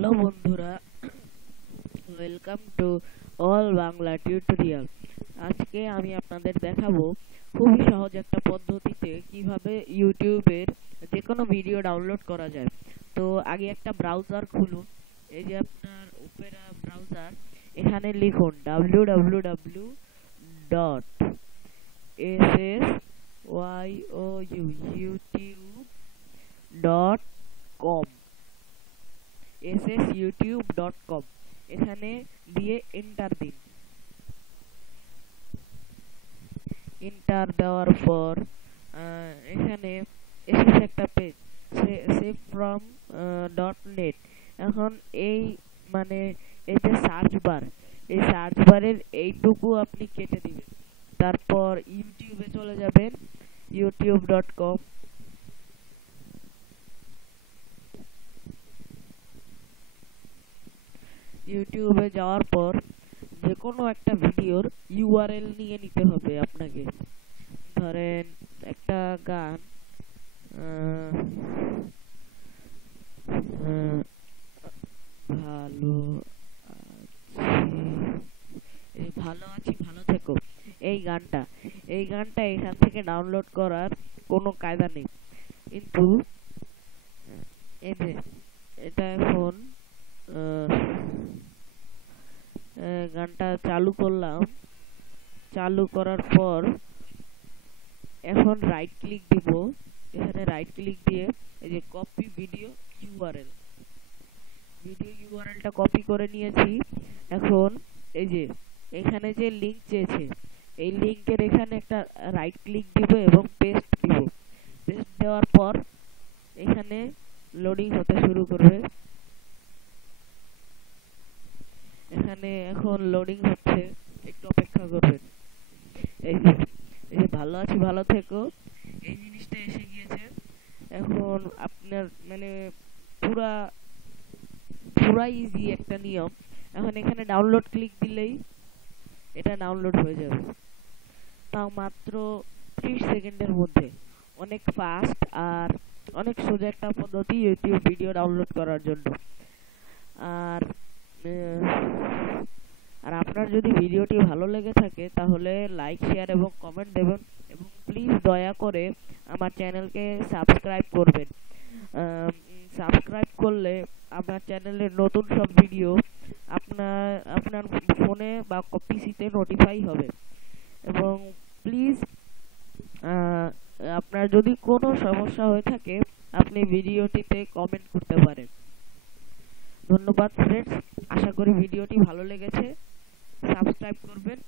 Hello বন্ধুরা, welcome to all Bangla tutorial. আজকে আমি আপনাদের দেখাবো খুবই সহজ একটা পদ্ধতিতে কিভাবে ইউটিউবের যে কোনো ভিডিও ডাউনলোড করা যায়। তো আগে একটা ব্রাউজার খুলুন। এই যে আপনার ওপেরা ব্রাউজার, এখানে লিখুন www.youtube.com ssyoutube.com এখানে দিয়ে এন্টার দিন। এন্টার দেওয়ার পর এখানে এসেছে একটা পেজ সেভ ফ্রম .net। এখন এই এই যে সার্চ বার, এই সার্চ বারের এইটুকু আপনি কেটে দিবেন। তারপর ইউটিউবে চলে যাবেন, youtube.com। ইউটিউবে যাওয়ার পর যে কোনো একটা ভিডিওর ইউআরএল নিয়ে নিতে হবে আপনাকে। ধরেন একটা গান, ভালো আছি ভালো থেকো, এই গানটা এখান থেকে ডাউনলোড করার কোনো কায়দা নেই। কিন্তু এই যে এটা এখন গানটা চালু করলাম। চালু করার পর এখন রাইট ক্লিক দিব। এখানে রাইট ক্লিক দিয়ে এই যে কপি ভিডিও ইউআরএলটা কপি করে নিয়েছি। এখন এই যে এখানে যে লিংক চেয়েছে, এই লিংকের এখানে একটা রাইট ক্লিক দিব এবং পেস্ট দিব। পেস্ট দেওয়ার পর এখানে লোডিং হতে শুরু করবে। এখানে এখন লোডিং হচ্ছে, একটু অপেক্ষা করবেন। এই যে ভালো আছি ভালো থেকো, এই জিনিসটা এসে গিয়েছে। এখন আপনার পুরা ইজি একটা নিয়ম। এখন এখানে ডাউনলোড ক্লিক দিলেই এটা ডাউনলোড হয়ে যাবে, তাও মাত্র 30 সেকেন্ডের মধ্যে। অনেক ফাস্ট আর অনেক সোজা একটা পদ্ধতি ইউটিউব ভিডিও ডাউনলোড করার জন্য। আর আপনার যদি ভিডিওটি ভালো লেগে থাকে তাহলে লাইক, শেয়ার এবং কমেন্ট দেবেন, এবং প্লিজ দয়া করে আমার চ্যানেলকে সাবস্ক্রাইব করবেন। সাবস্ক্রাইব করলে আমার চ্যানেলের নতুন সব ভিডিও আপনার ফোনে বা পিসিতে নোটিফাই হবে। এবং প্লিজ আপনার যদি কোনো সমস্যা হয়ে থাকে আপনি ভিডিওটিতে কমেন্ট করতে পারেন। ধন্যবাদ ফ্রেন্ডস, আশা করি ভিডিওটি ভালো লেগেছে। সাবস্ক্রাইব করবেন।